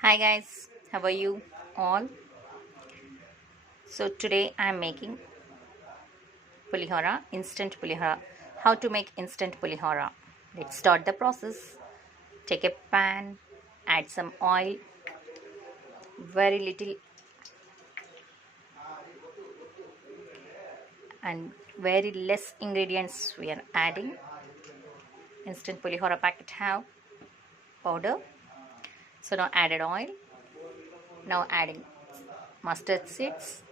Hi guys, how are you all? So today I am making Pulihora, instant Pulihora. How to make instant Pulihora? Let's start the process. Take a pan, add some oil, very little and very less ingredients we are adding. Instant Pulihora packet have powder. So now added oil. Now adding mustard seeds.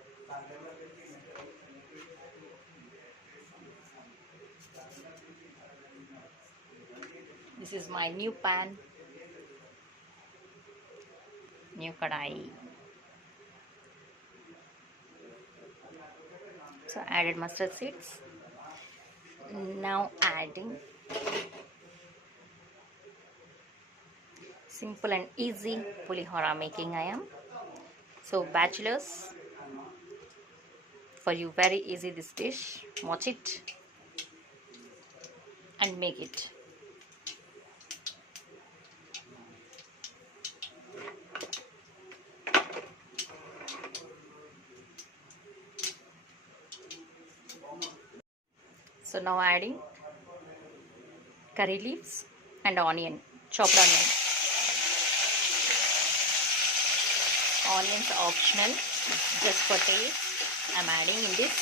This is my new pan, new kadai. So added mustard seeds. Now adding simple and easy Pulihora making I am. So bachelors, for you very easy this dish. Watch it and make it. So now adding curry leaves and onion, chopped onion. Onions optional, just for taste. I'm adding in this.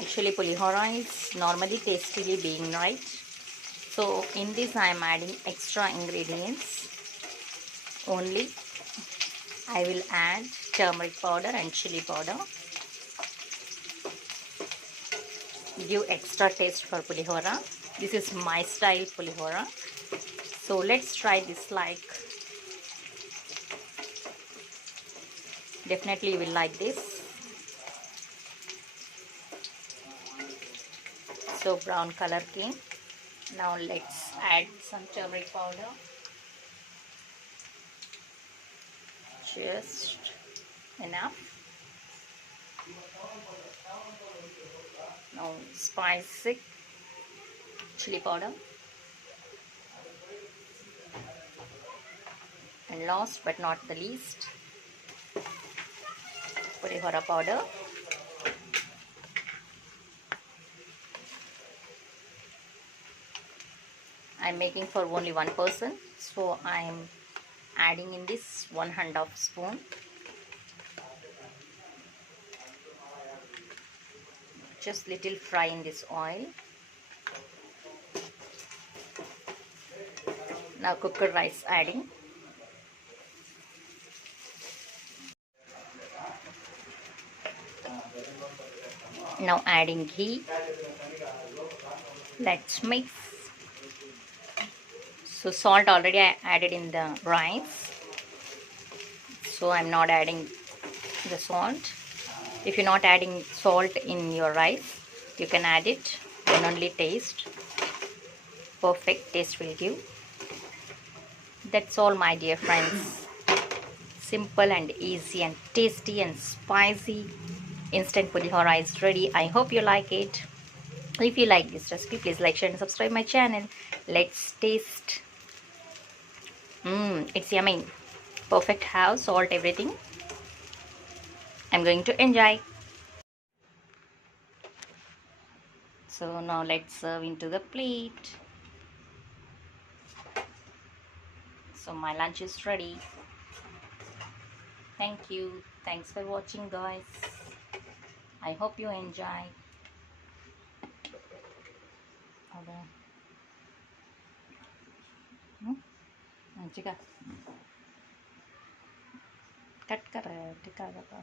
Actually Pulihora is normally tastily being right. So in this I am adding extra ingredients. Only I will add turmeric powder and chili powder. Give extra taste for Pulihora. This is my style Pulihora. So let's try this like. Definitely you will like this. So brown color came. Now let's add some turmeric powder. Just enough. Now spicy chili powder. And last but not the least, Pulihora powder. I'm making for only one person, so I'm adding in this 1/2 spoon. Just little fry in this oil. Now cooked rice adding. Now adding ghee. Let's mix. So salt already I added in the rice, so I'm not adding the salt. If you're not adding salt in your rice, you can add it, then only taste. Perfect taste will give. That's all my dear friends. Simple and easy and tasty and spicy instant Pulihora is ready. I hope you like it. If you like this recipe, please like, share and subscribe my channel. Let's taste. It's yummy. Perfect, have salt, everything. I'm going to enjoy. So now let's serve into the plate. So my lunch is ready. Thank you. Thanks for watching guys. I hope you enjoy. Cut कर रहा है टिका का